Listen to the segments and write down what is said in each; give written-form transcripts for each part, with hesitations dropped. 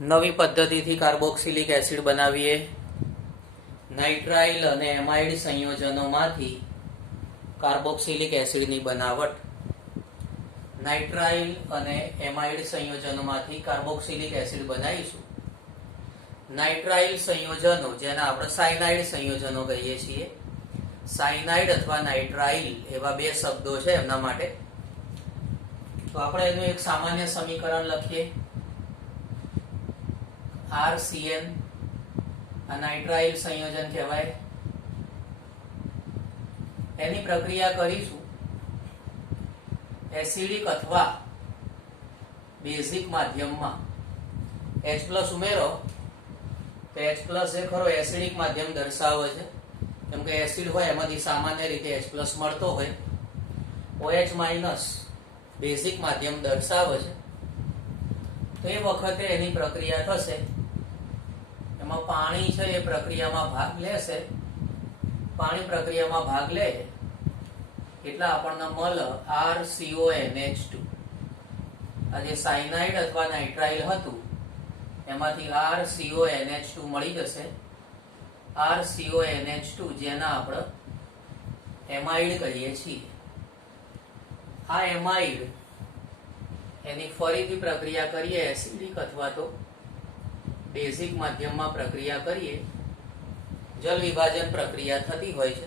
નવી પદ્ધતિથી carboxylic acid બનાવીએ. નાઇટ્રાઇલ અને એમાઇડ સંયોજનોમાંથી કાર્બોક્સિલિક એસિડની બનાવટ. નાઇટ્રાઇલ અને એમાઇડ સંયોજનોમાંથી કાર્બોક્સિલિક એસિડ બનાવીશું. નાઇટ્રાઇલ સંયોજનો જેને આપણે સાયનાઇડ સંયોજનો કહીએ છીએ. સાયનાઇડ અથવા નાઇટ્રાઇલ એવા બે શબ્દો છે એમના માટે. તો આપણે એનું એક સામાન્ય સમીકરણ લખીએ. RCN આ નાઇટ્રાઇલ સંયોજન કહેવાય. એની પ્રક્રિયા કરીશું. એસિડિક અથવા બેઝિક માધ્યમમાં H+ ઉમેરો તો H+ એ ખરો એસિડિક માધ્યમ દર્શાવે છે, કેમ કે એસિડ હોય એમાંથી સામાન્ય રીતે H+ મળતો હોય. OH- બેઝિક માધ્યમ દર્શાવે છે. તો એ વખતે એની પ્રક્રિયા થશે. એમાં પાણી છે એ પ્રક્રિયામાં ભાગ લેશે. પાણી પ્રક્રિયામાં ભાગ લે એટલે આપણને મળે RCONH2. આ જે સાયનાઇડ અથવા નાઇટ્રાઇલ હતું એમાંથી RCONH2 મળી જશે. RCONH2 જેના આપણે એમાઇડ કહીએ છીએ. આ એમાઇડ એની ફરીથી પ્રક્રિયા કરીએ એસિડિક અથવા તો બેઝિક માધ્યમમાં પ્રક્રિયા કરીએ. જલ વિભાજન પ્રક્રિયા થતી હોય છે.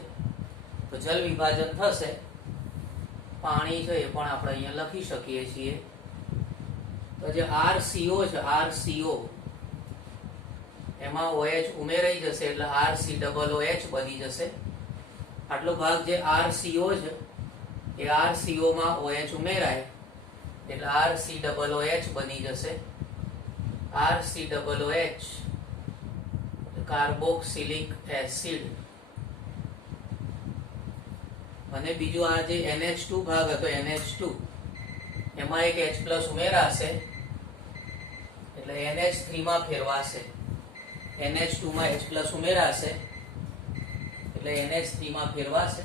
તો જલ વિભાજન થશે. પાણી છે એ પણ આપણે અહીંયા લખી શકીએ છીએ. તો જે RCO છે, RCO એમાં OH ઉમેરાઈ જશે એટલે RCOOH બની જશે. આટલો ભાગ જે RCO છે એ RCO માં OH ઉમેરાય એટલે RCOOH બની જશે. RCOOH carboxylic acid. અને બીજું આ જે NH2 ભાગ હતો NH2 એમાં એક H+ ઉમેરાશે એટલે NH3 માં ફેરવાશે. NH2 માં H+ ઉમેરાશે એટલે NH3 માં ફેરવાશે.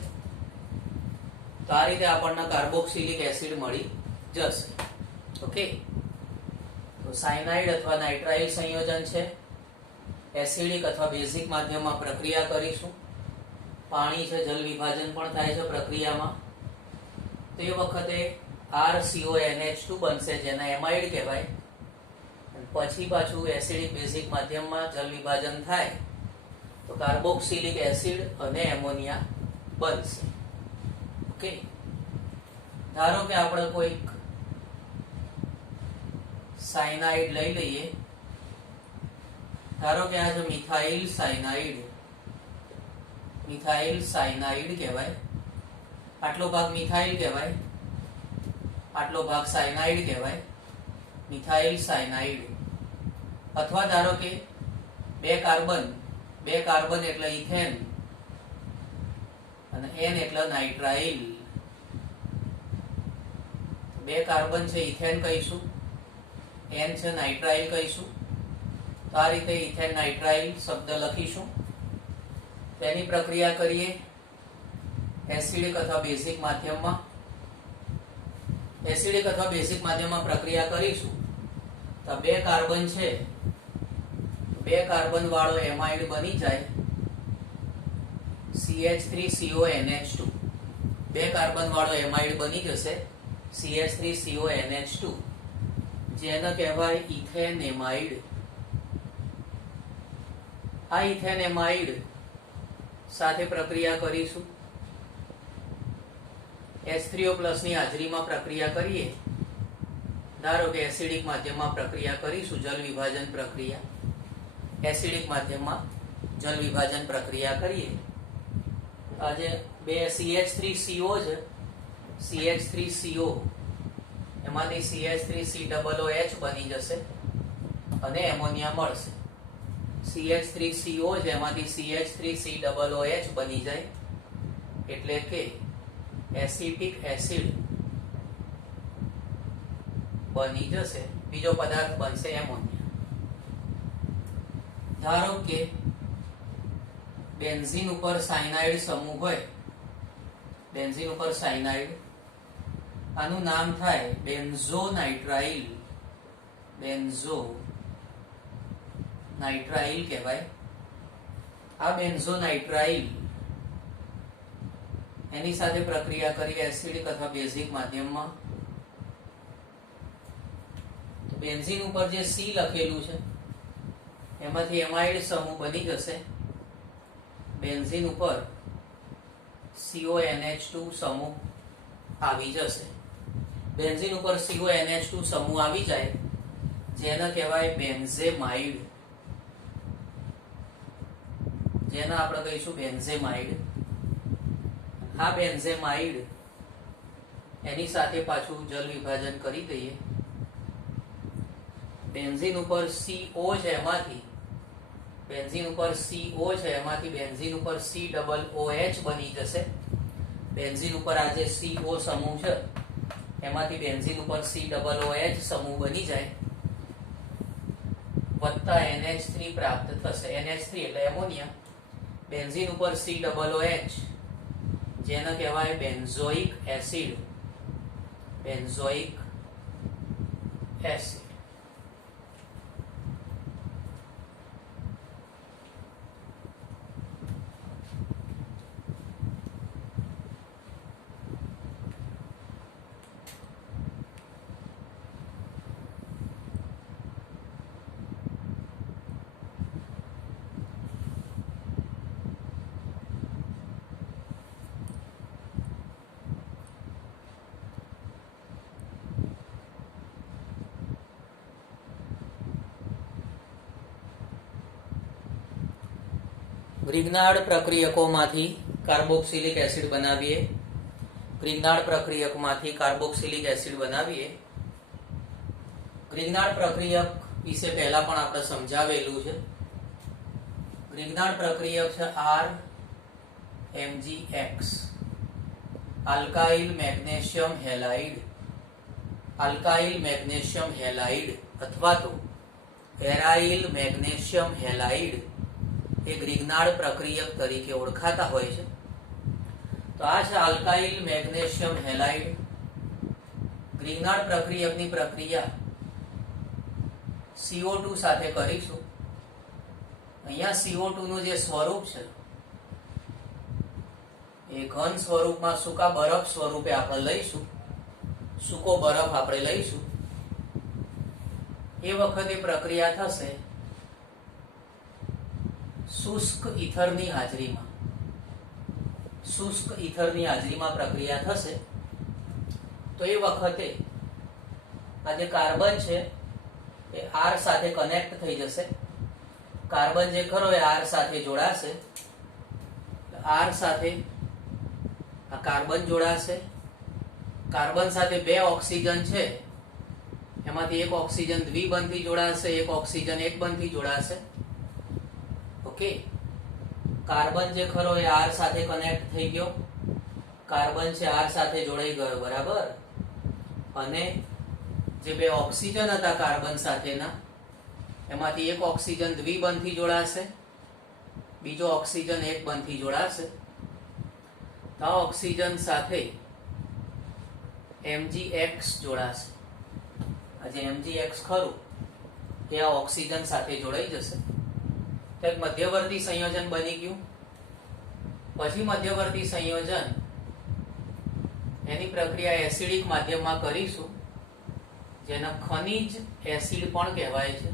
તો આ રીતે આપણને કાર્બોક્સિલિક એસિડ મળી જશે. ઓકે. તો સાયનાઇડ અથવા નાઇટ્રાઇલ સંયોજન છે. એસિડિક અથવા બેઝિક માધ્યમમાં પ્રક્રિયા કરીશું. પાણી છે જલ વિભાજન પણ થાય છે પ્રક્રિયામાં. તો એ વખતે RCONH2 બનશે જેને એમાઇડ કહેવાય. પછી પાછું એસિડિક બેઝિક માધ્યમમાં જલ વિભાજન થાય તો કાર્બોક્સિલિક એસિડ અને એમોનિયા બનશે. ઓકે. ધારો કે આપણે કોઈક સાયનાઇડ લઈ લઈએ. ધારો કે આ જો મિથાઇલ સાયનાઇડ કહેવાય. આટલો ભાગ મિથાઇલ કહેવાય, આટલો ભાગ સાયનાઇડ કહેવાય. Methyl cyanide. અથવા ધારો કે બે કાર્બન એટલે ઇથેન અને N એટલે નાઇટ્રાઇલ. બે કાર્બન છે ઇથેન કહીશું, N છે નાઇટ્રાઇલ કહીશું. તો આ રીતે ઇથેન નાઇટ્રાઇલ શબ્દ લખીશું. તેની પ્રક્રિયા કરીએ એસિડિક અથવા બેઝિક માધ્યમમાં. એસિડિક અથવા બેઝિક માધ્યમમાં પ્રક્રિયા કરીશું તો બે કાર્બન છે, બે કાર્બન વાળો એમાઇડ બની જાય CH3CONH2. બે કાર્બન વાળો એમાઇડ બની જશે CH3CONH2 જેને કહેવાય ઇથેન એમાઇડ. આ ઇથેન એમાઇડ સાથે પ્રક્રિયા કરીશું. H3O+ ની હાજરીમાં પ્રક્રિયા કરીએ. ધારો કે એસિડિક માધ્યમમાં પ્રક્રિયા કરીશું. જલ વિભાજન પ્રક્રિયા. એસિડિક માધ્યમમાં જલ વિભાજન પ્રક્રિયા કરીએ. આજે બે CH3CO છે, CH3CO એમાંથી CH3COOH બની જશે અને એમોનિયા મળશે. CH3CO છે એમાંથી CH3COOH બની જાય એટલે કે એસિટિક એસિડ બની જશે. બીજો પદાર્થ બનશે એમોનિયા. ધારો કે બેન્ઝીન ઉપર સાયનાઇડ સમૂહ હોય. બેન્ઝીન ઉપર સાયનાઇડ, આનું નામ થાય બેન્ઝોનાઇટ્રાઇલ. બેન્ઝો નાઇટ્રાઇલ કહેવાય. આ બેન્ઝોનાઇટ્રાઇલ એની સાથે પ્રક્રિયા કરી એસિડિક અથવા બેઝિક માધ્યમમાં, તો બેન્ઝીન ઉપર જે સી લખેલું છે એમાંથી એમાઇડ સમૂહ બની જશે. બેન્ઝીન ઉપર CONH2 સમૂહ આવી જશે. બેન્ઝીન ઉપર CONH2 સમૂહ આવી જાય જેને કહેવાય બેન્ઝેમાઇડ, જેને આપણે કહીશું બેન્ઝેમાઇડ. આ બેન્ઝેમાઇડ એની સાથે પાછું જલ વિભાજન કરી દઈએ. બેન્ઝીન ઉપર CO છે એમાંથી, બેન્ઝીન ઉપર CO છે એમાંથી બેન્ઝીન ઉપર COOH બની જશે. બેન્ઝીન ઉપર આ જે CO સમૂહ છે એમાંથી બેન્ઝીન ઉપર COOH સમૂહ બની જાય, વત્તા NH3 પ્રાપ્ત થશે. NH3 એટલે એમોનિયા. બેન્ઝીન ઉપર COOH જેને કહેવાય benzoic acid, benzoic acid. Grignard પ્રક્રિયકોમાંથી કાર્બોક્સિલિક એસિડ બનાવીએ. ગ્રિગ્નાર્ડ પ્રક્રિયકમાંથી કાર્બોક્સિલિક એસિડ બનાવીએ. ગ્રિગ્નાર્ડ પ્રક્રિયક વિશે પહેલા પણ આપણે સમજાવેલું છે. ગ્રિગ્નાર્ડ પ્રક્રિયક છે RMgX, alkyl magnesium halide. Alkyl magnesium halide અથવા તો એરાઇલ મેગ્નેશિયમ હેલાઇડ એ ગ્રિગ્નાર્ડ પ્રક્રિયક તરીકે ઓળખાતા હોય છે. તો આ છે આલ્કાઇલ મેગ્નેશિયમ હેલાઇડ. ગ્રિગ્નાર્ડ પ્રક્રિયકની પ્રક્રિયા CO2 સાથે કરીશું. અહીંયા CO2 નું જે સ્વરૂપ છે એ ઘન સ્વરૂપમાં સૂકા બરફ સ્વરૂપે આપણે લઈશું. સૂકો બરફ આપણે લઈશું. એ વખતે પ્રક્રિયા થશે શુષ્ક ઈથરની હાજરીમાં. શુષ્ક ઈથરની હાજરીમાં પ્રક્રિયા થશે. તો એ વખતે આ જે કાર્બન છે એ R સાથે કનેક્ટ થઈ જશે. કાર્બન જે ખરો એ R સાથે જોડાશે. R સાથે આ કાર્બન જોડાશે. કાર્બન સાથે બે ઓક્સિજન છે એમાંથી એક ઓક્સિજન દ્વિબંધી જોડાશે, એક ઓક્સિજન એક બંધી જોડાશે. ઓકે, કાર્બન જે ખરો એ R સાથે કનેક્ટ થઈ ગયો. કાર્બન છે R સાથે જોડાઈ ગયો, બરાબર. અને જે બે ઓક્સિજન હતા કાર્બન સાથેના એમાંથી એક ઓક્સિજન દ્વિબંધી જોડાશે, બીજો ઓક્સિજન એક બંધી જોડાશે. તો આ ઓક્સિજન સાથે MgX જોડાશે. આ જે MgX ખરું એ આ ઓક્સિજન સાથે જોડાઈ જશે. તો એક મધ્યવર્તી સંયોજન બની ગયું. પછી મધ્યવર્તી સંયોજન એની પ્રક્રિયા એસિડિક માધ્યમમાં કરીશું જેને ખનિજ એસિડ પણ કહેવાય છે.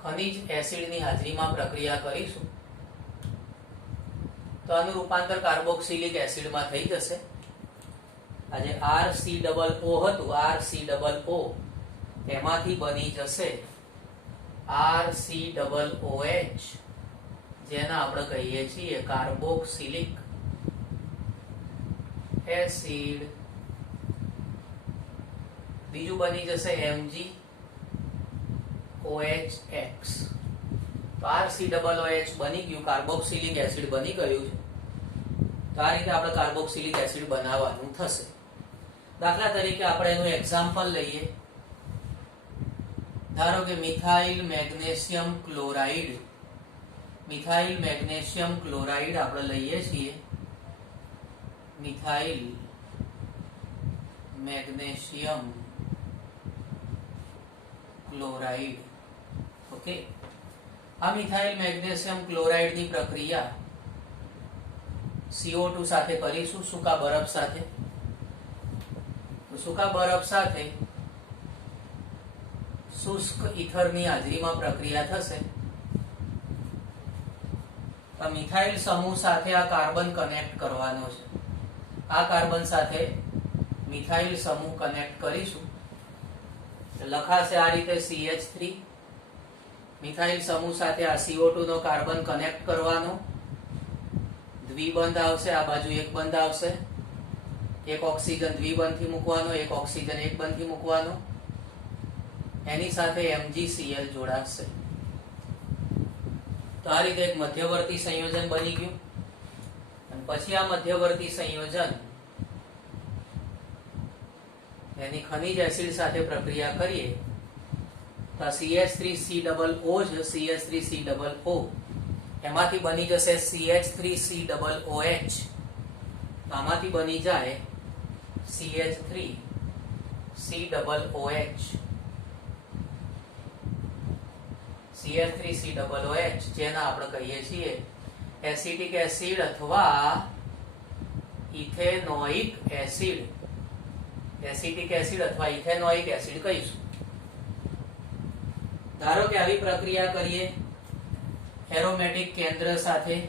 ખનિજ એસિડની હાજરીમાં પ્રક્રિયા કરીશું તો આનું રૂપાંતર કાર્બોક્સિલિક એસિડમાં થઈ જશે. આ જે RCOO હતું, RCOO એમાંથી બની જશે RCOOH જેને આપણે કહીએ છીએ કાર્બોક્સિલિક એસિડ. બીજું બની જશે MgOHX. તો RCOOH બની ગયું, કાર્બોક્સિલિક એસિડ બની ગયું છે. તો આ રીતે આપણે કાર્બોક્સિલિક એસિડ બનાવવાનું થશે. દાખલા તરીકે આપણે એનું એક્ઝામ્પલ લઈએ. ધારો કે methyl magnesium chloride. Methyl magnesium chloride આપણે લઈએ છીએ. Methyl magnesium chloride. ઓકે, આ મિથાઇલ મેગ્નેશિયમ ક્લોરાઇડની પ્રક્રિયા CO2 સાથે કરીશું, સૂકા બરફ સાથે. તો સૂકા બરફ સાથે શુષ્ક ઇથરની હાજરીમાં પ્રક્રિયા થશે. તો મિથાઇલ સમૂહ સાથે આ કાર્બન કનેક્ટ કરવાનો છે. આ કાર્બન સાથે મિથાઇલ સમૂહ કનેક્ટ કરીશું. લખાશે આ રીતે CH3. મિથાઇલ સમૂહ સાથે આ CO2 નો કાર્બન કનેક્ટ કરવાનો. દ્વિબંધ આવશે, આ બાજુ એક બંધ આવશે. એક ઓક્સિજન દ્વિબંધથી મૂકવાનો, એક ઓક્સિજન એક બંધથી મૂકવાનો. એની સાથે MgCl જોડાશે. તો આ રીતે એક મધ્યવર્તી સંયોજન બની ગયું. અને પછી આ મધ્યવર્તી સંયોજન એની ખનિજ એસિડ સાથે પ્રક્રિયા કરીએ તો CH3COO છે, CH3COO એમાંથી બની જશે CH3COOH. આમાંથી બની જાય CH3COOH. CH3COOH જેને આપણે કહીએ છીએ એસિટિક એસિડ અથવા ઇથેનોઇક એસિડ. એસિટિક એસિડ અથવા ઇથેનોઇક એસિડ કહીશું. ધારો કે આવી પ્રક્રિયા કરીએ એરોમેટિક કેન્દ્ર સાથે.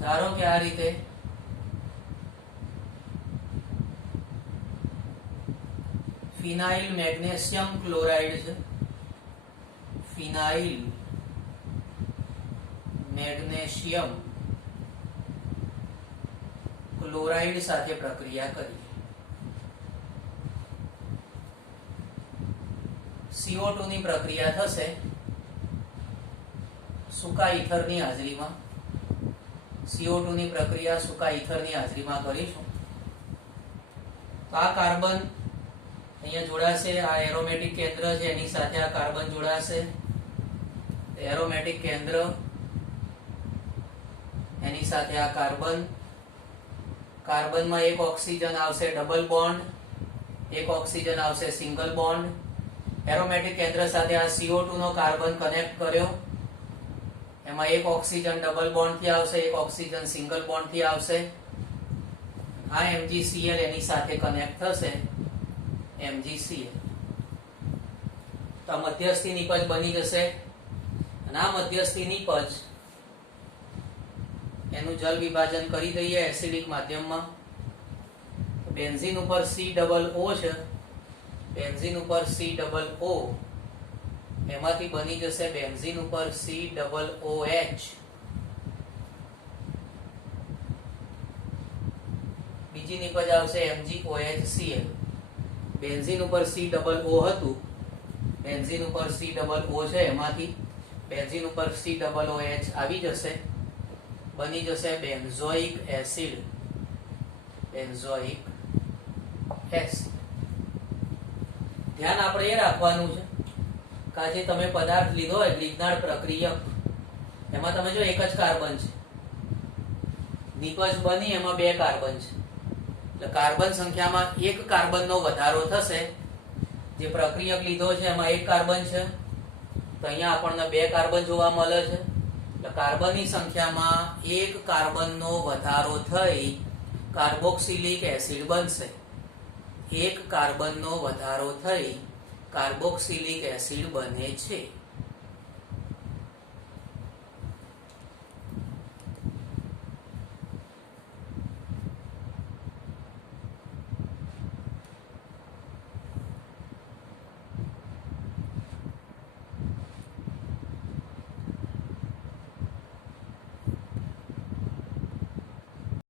ધારો કે આ રીતે ફિનાઇલ મેગ્નેશિયમ ક્લોરાઇડ છે, ફિનાઇલ મેગ્નેશિયમ ક્લોરાઇડ સાથે પ્રક્રિયા કરી. CO2 ની પ્રક્રિયા થશે સૂકા ઇથરની હાજરીમાં. CO2 ની પ્રક્રિયા સૂકા ઇથરની હાજરીમાં કરીશું. તો આ કાર્બન અહીંયા જોડાશે. આ એરોમેટિક કેન્દ્ર છે એની સાથે આ કાર્બન જોડાશે. એરોમેટિક કેન્દ્ર એની સાથે આ કાર્બન. કાર્બનમાં એક ઓક્સિજન આવશે ડબલ બોન્ડ, એક ઓક્સિજન આવશે સિંગલ બોન્ડ. એરોમેટિક કેન્દ્ર સાથે આ CO2 નો કાર્બન કનેક્ટ કર્યો. એમાં એક ઓક્સિજન ડબલ બોન્ડ થી આવશે, એક ઓક્સિજન સિંગલ બોન્ડ થી આવશે. આ MgCl એની સાથે કનેક્ટ થશે, MgCl. તો મધ્યસ્થી નિપજ બની જશે. અને આ મધ્યસ્થી નિપજ એનું જલ વિભાજન કરી દઈએ એસિડિક માધ્યમમાં. બેન્ઝીન ઉપર COO છે, બેન્ઝીન ઉપર COO એમાંથી બની જશે બેન્ઝીન ઉપર COOH. બીજી નિપજ આવશે MgOHCl. બેન્ઝીન ઉપર COO હતું, બેન્ઝીન ઉપર COO છે એમાંથી બેન્ઝીન ઉપર COOH આવી જશે. બની જશે બેન્ઝોઇક એસિડ, બેન્ઝોઇક એસિડ. ધ્યાન આપણે એ રાખવાનું છે કે આજે તમે પદાર્થ લીધો હોય લિગ્નાર્ડ પ્રક્રિયક, એમાં તમે જો એક જ કાર્બન છે. નિપજ બની એમાં બે કાર્બન છે, એટલે કાર્બન સંખ્યામાં એક કાર્બનનો વધારો થશે. જે પ્રક્રિયક લીધો છે એમાં એક કાર્બન છે, તો અહીંયા આપણને બે કાર્બન જોવા મળે છે. એટલે કાર્બનની સંખ્યામાં એક કાર્બનનો વધારો થઈ કાર્બોક્સિલિક એસિડ બનશે. એક કાર્બનનો વધારો થઈ કાર્બોક્સિલિક એસિડ બને છે.